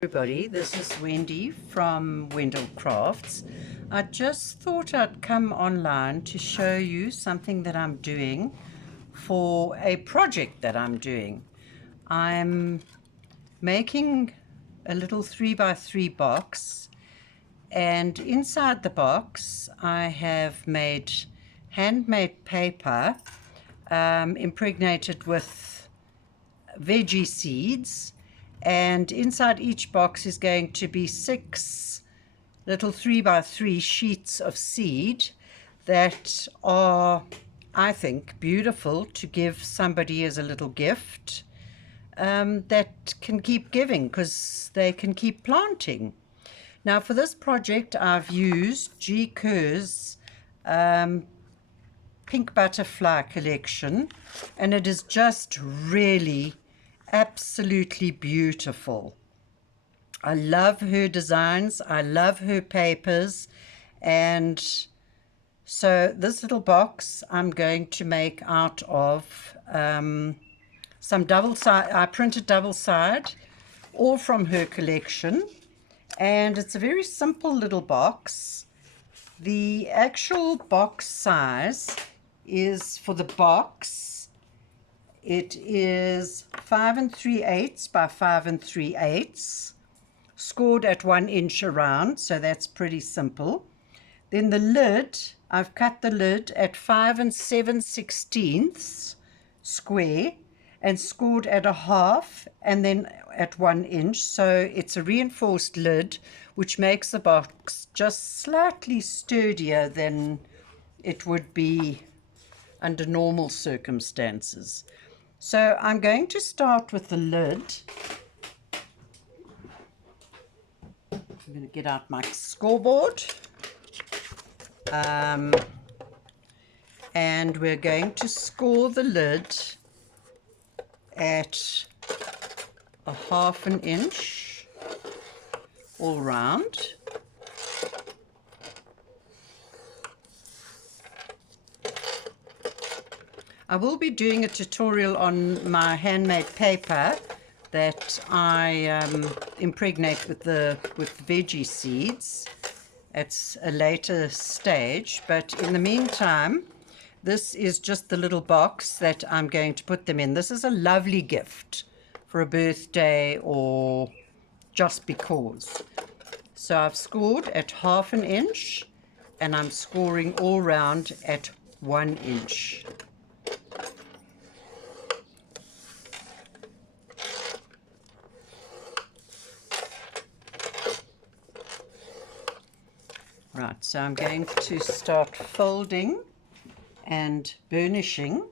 Everybody, this is Wendy from Wendell Crafts. I just thought I'd come online to show you something that I'm doing for a project that I'm doing. I'm making a little 3x3 box, and inside the box I have made handmade paper impregnated with veggie seeds, and inside each box is going to be 6 little 3x3 sheets of seed that are, I think, beautiful to give somebody as a little gift, that can keep giving because they can keep planting. Now for this project I've used G. Kerr's pink butterfly collection, and it is just really absolutely beautiful. I love her designs, I love her papers, and so this little box I'm going to make out of some double side. I printed double side, all from her collection, and it's a very simple little box. The actual box size is, for the box, it is 5 3/8 by 5 3/8, scored at 1 inch around, so that's pretty simple. Then the lid, I've cut the lid at 5 7/16 square and scored at a half and then at 1 inch, so it's a reinforced lid which makes the box just slightly sturdier than it would be under normal circumstances. So I'm going to start with the lid. I'm going to get out my scoreboard, and we're going to score the lid at a 1/2 inch all round. I will be doing a tutorial on my handmade paper that I impregnate with veggie seeds at a later stage, but in the meantime this is just the little box that I'm going to put them in. This is a lovely gift for a birthday or just because. So I've scored at 1/2 inch and I'm scoring all round at 1 inch. Right, so I'm going to start folding and burnishing.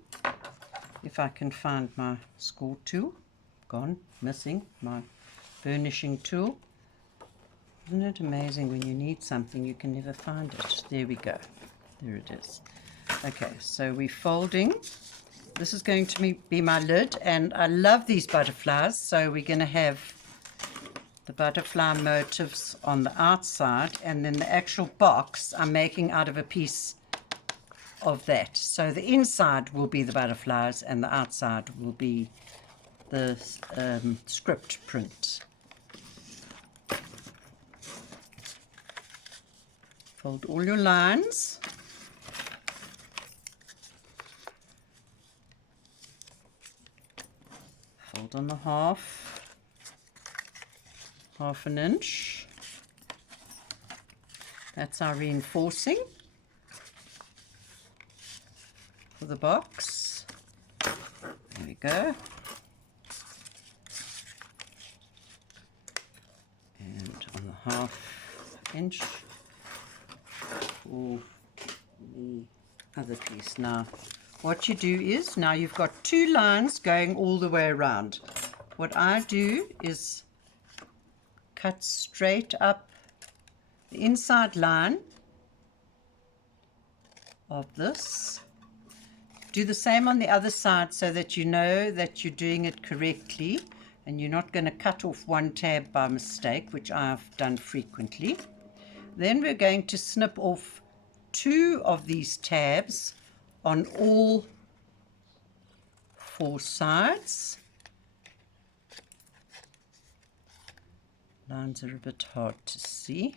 If I can find my score tool. Gone, missing my burnishing tool. Isn't it amazing when you need something you can never find it? There we go. There it is. Okay, so we're folding. This is going to be my lid, and I love these butterflies, so we're going to have the butterfly motifs on the outside, and then the actual box I'm making out of a piece of that. So the inside will be the butterflies and the outside will be the script print. Fold all your lines. Fold on the 1/2 inch. That's our reinforcing for the box. There we go. And on the 1/2 inch for the other piece. Now what you do is, now you've got 2 lines going all the way around. What I do is cut straight up the inside line of this. Do the same on the other side so that you know that you're doing it correctly and you're not going to cut off one tab by mistake, which I've done frequently. Then we're going to snip off 2 of these tabs on all 4 sides. Lines are a bit hard to see.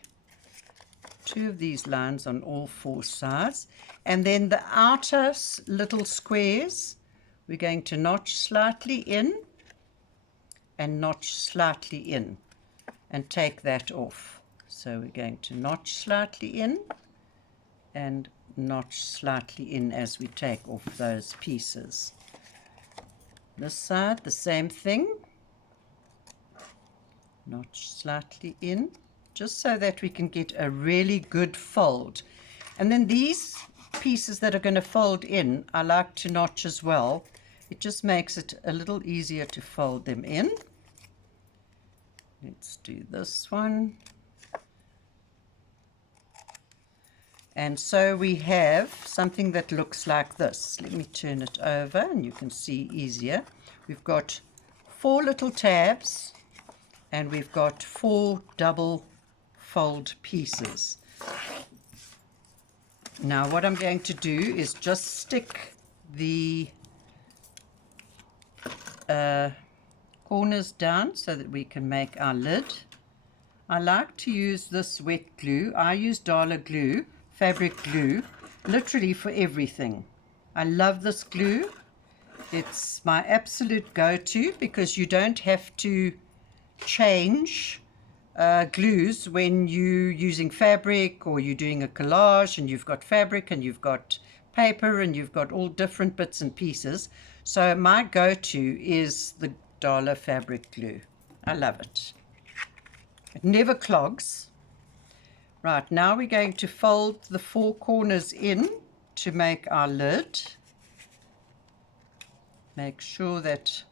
2 of these lines on all 4 sides, and then the outer little squares we're going to notch slightly in and notch slightly in and take that off. So we're going to notch slightly in and notch slightly in as we take off those pieces. This side, the same thing. Notch slightly in, just so that we can get a really good fold. And then these pieces that are going to fold in, I like to notch as well. It just makes it a little easier to fold them in. Let's do this one. And so we have something that looks like this. Let me turn it over and you can see easier. We've got 4 little tabs and we've got 4 double fold pieces. Now what I'm going to do is just stick the corners down so that we can make our lid. I like to use this wet glue. I use Dala glue, fabric glue, literally for everything. I love this glue. It's my absolute go-to because you don't have to change glues when you're using fabric or you're doing a collage and you've got fabric and you've got paper and you've got all different bits and pieces. So my go-to is the Dala fabric glue. I love it. It never clogs. Right, now we're going to fold the 4 corners in to make our lid. Make sure that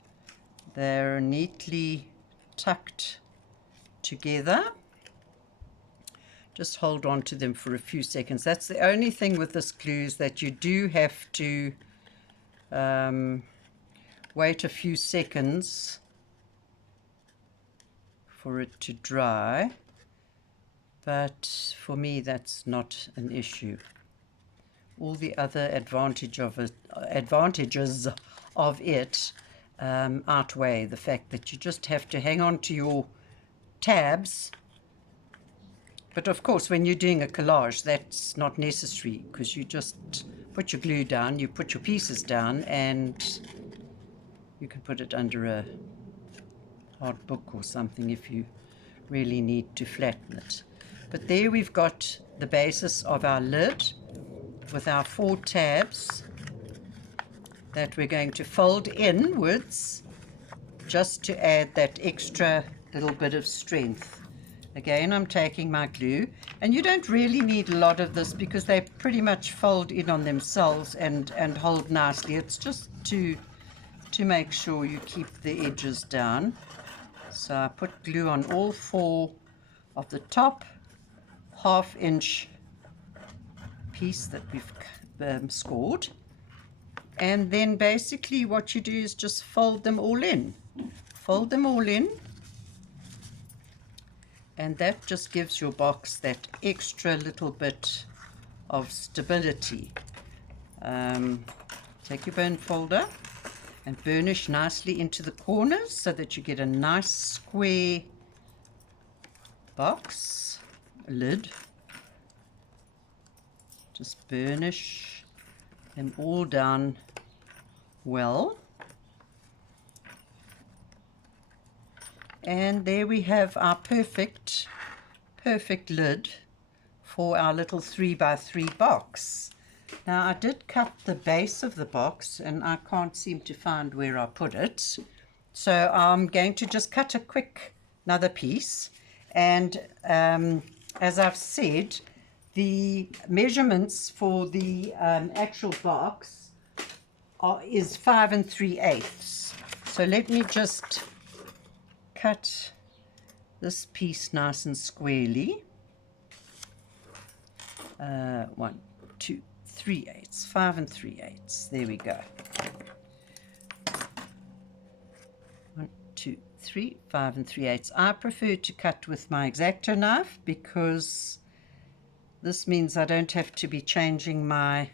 they're neatly tucked together. Just hold on to them for a few seconds. That's the only thing with this glue, is that you do have to wait a few seconds for it to dry, but for me that's not an issue. All the other advantages of it outweigh the fact that you just have to hang on to your tabs. But of course when you're doing a collage that's not necessary, because you just put your glue down, you put your pieces down, and you can put it under a hard book or something if you really need to flatten it. But there we've got the basis of our lid with our 4 tabs that we're going to fold inwards just to add that extra little bit of strength. Again, I'm taking my glue, and you don't really need a lot of this because they pretty much fold in on themselves and hold nicely. It's just to make sure you keep the edges down. So I put glue on all 4 of the top half-inch piece that we've scored, and then basically what you do is just fold them all in. Fold them all in, and that just gives your box that extra little bit of stability. Take your bone folder and burnish nicely into the corners so that you get a nice square box lid. Just burnish them all down well. And there we have our perfect lid for our little 3x3 box. Now I did cut the base of the box and I can't seem to find where I put it. So I'm going to just cut another piece. And as I've said, the measurements for the actual box is 5 3/8. So let me just cut this piece nice and squarely. 1, 2, 3/8, 5 3/8. There we go. 1, 2, 3, 5 3/8. I prefer to cut with my X-Acto knife because this means I don't have to be changing my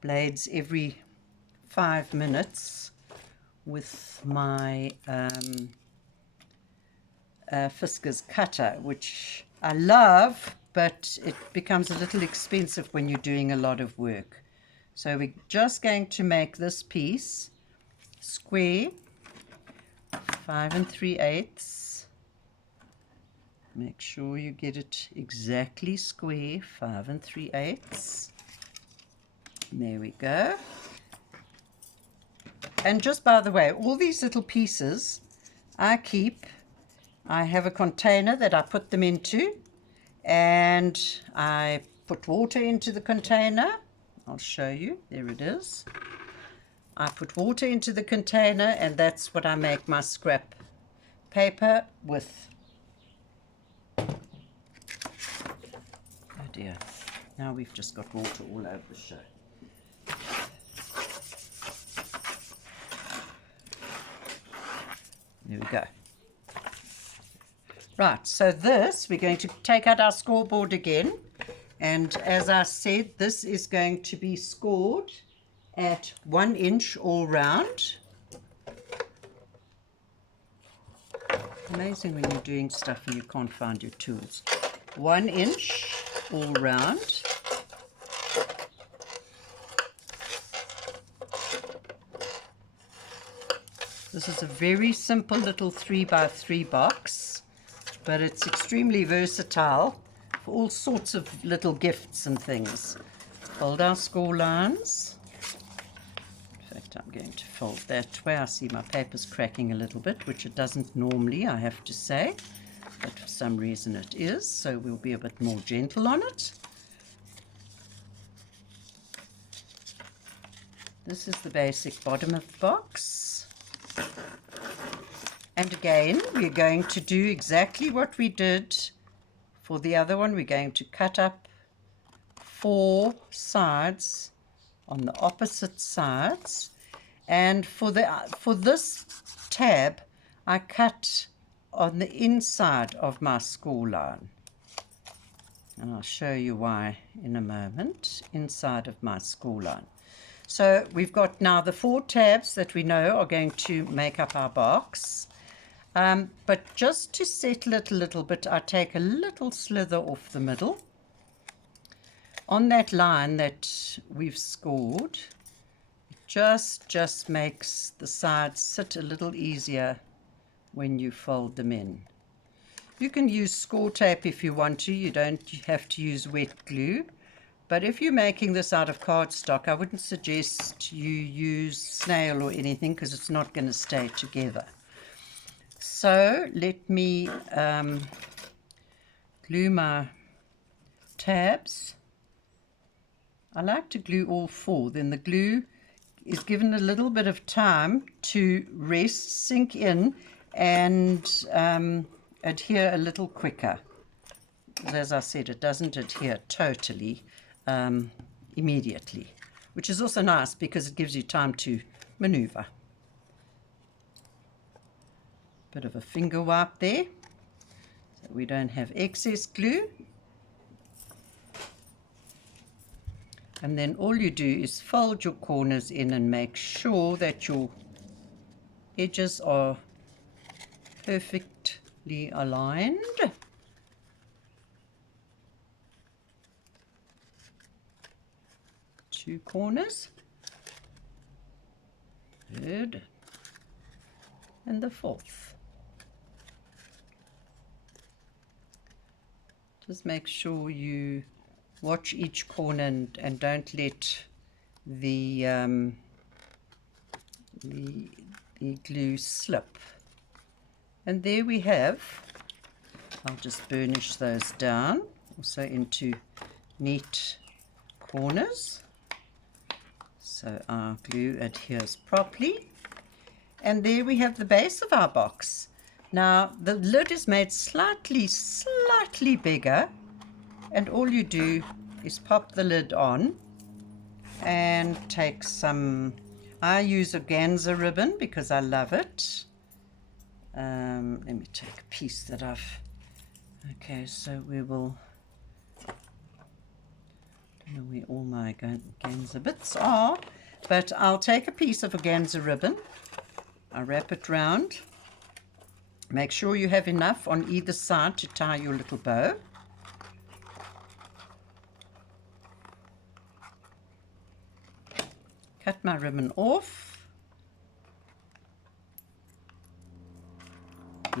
blades every 5 minutes with my Fisker's cutter, which I love, but it becomes a little expensive when you're doing a lot of work. So we're just going to make this piece square, 5 3/8. Make sure you get it exactly square, 5 3/8. There we go. And just by the way, all these little pieces I have a container that I put them into, and I put water into the container. I'll show you. There it is. I put water into the container, and that's what I make my scrap paper with. Oh dear. Now we've just got water all over the show. There we go. Right, so this, we're going to take out our scoreboard again. And as I said, this is going to be scored at 1 inch all round. Amazing when you're doing stuff and you can't find your tools. 1 inch all round. This is a very simple little 3x3 box, but it's extremely versatile for all sorts of little gifts and things. Fold our score lines. In fact, I'm going to fold that way. I see my paper's cracking a little bit, which it doesn't normally, I have to say, but for some reason it is, so we'll be a bit more gentle on it. This is the basic bottom of the box. And again, we're going to do exactly what we did for the other one. We're going to cut up 4 sides on the opposite sides. And for this tab, I cut on the inside of my score line. And I'll show you why in a moment, inside of my score line. So we've got now the 4 tabs that we know are going to make up our box. But just to settle it a little bit, I take a little slither off the middle. On that line that we've scored, it just makes the sides sit a little easier when you fold them in. You can use score tape if you want to. You don't have to use wet glue. But if you're making this out of cardstock, I wouldn't suggest you use snail or anything, because it's not going to stay together. So let me glue my tabs. I like to glue all 4. Then the glue is given a little bit of time to rest, sink in, and adhere a little quicker. As I said, it doesn't adhere totally immediately, which is also nice because it gives you time to maneuver. Bit of a finger wipe there so we don't have excess glue. And then all you do is fold your corners in and make sure that your edges are perfectly aligned. Two corners. Third. And the 4th. Just make sure you watch each corner and don't let the glue slip. And there we have, I'll just burnish those down also into neat corners so our glue adheres properly. And there we have the base of our box. Now the lid is made slightly bigger, and all you do is pop the lid on and take some, I use organza ribbon because I love it. Let me take a piece that I've, okay, so we will, I don't know where all my organza bits are, but I'll take a piece of organza ribbon, I wrap it round Make sure you have enough on either side to tie your little bow. Cut my ribbon off.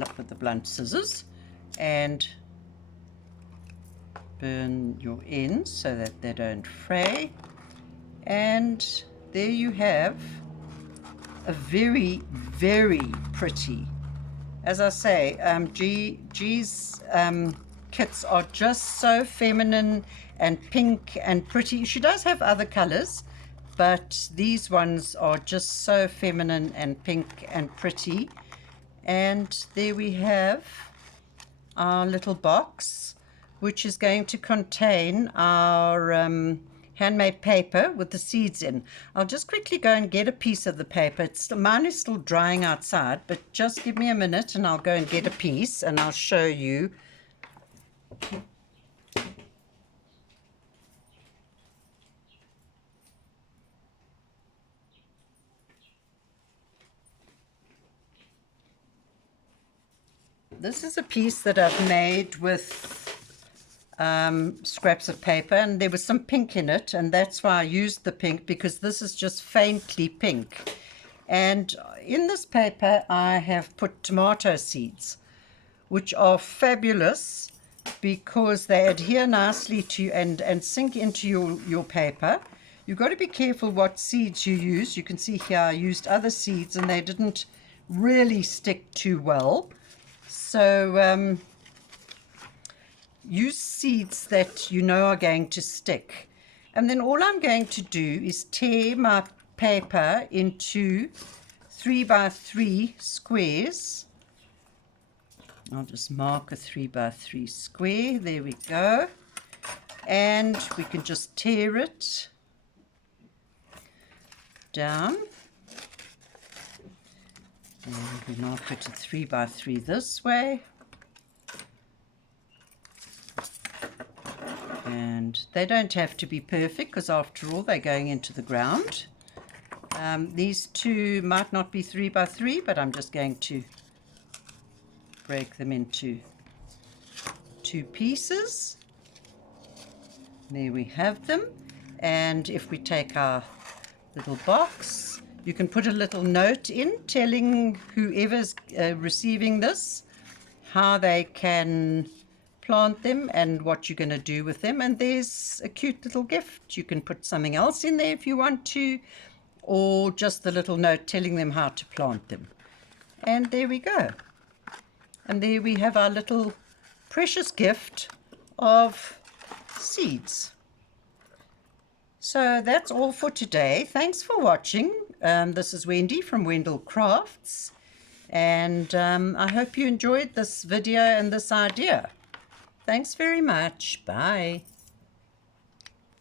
Up with the blunt scissors and burn your ends so that they don't fray. And there you have a very, very pretty, as I say, G's kits are just so feminine and pink and pretty. She does have other colors, but these ones are just so feminine and pink and pretty. And there we have our little box, which is going to contain our handmade paper with the seeds in. I'll just quickly go and get a piece of the paper. Mine is still drying outside, but just give me a minute and I'll go and get a piece and I'll show you. This is a piece that I've made with scraps of paper, and there was some pink in it, and that's why I used the pink, because this is just faintly pink. And in this paper I have put tomato seeds, which are fabulous because they adhere nicely to and sink into your paper. You've got to be careful what seeds you use. You can see here I used other seeds and they didn't really stick too well. So use seeds that you know are going to stick. And then all I'm going to do is tear my paper into 3 by 3 squares. I'll just mark a 3 by 3 square. There we go. And we can just tear it down. And we mark it to 3 by 3 this way. And they don't have to be perfect because after all they're going into the ground. These two might not be 3 by 3, but I'm just going to break them into 2 pieces. There we have them. And if we take our little box, you can put a little note in telling whoever's receiving this how they can plant them and what you're going to do with them. And there's a cute little gift. You can put something else in there if you want to, or just the little note telling them how to plant them. And there we go. And there we have our little precious gift of seeds. So that's all for today. Thanks for watching. This is Wendy from Wendell Crafts, and I hope you enjoyed this video and this idea. Thanks very much. Bye.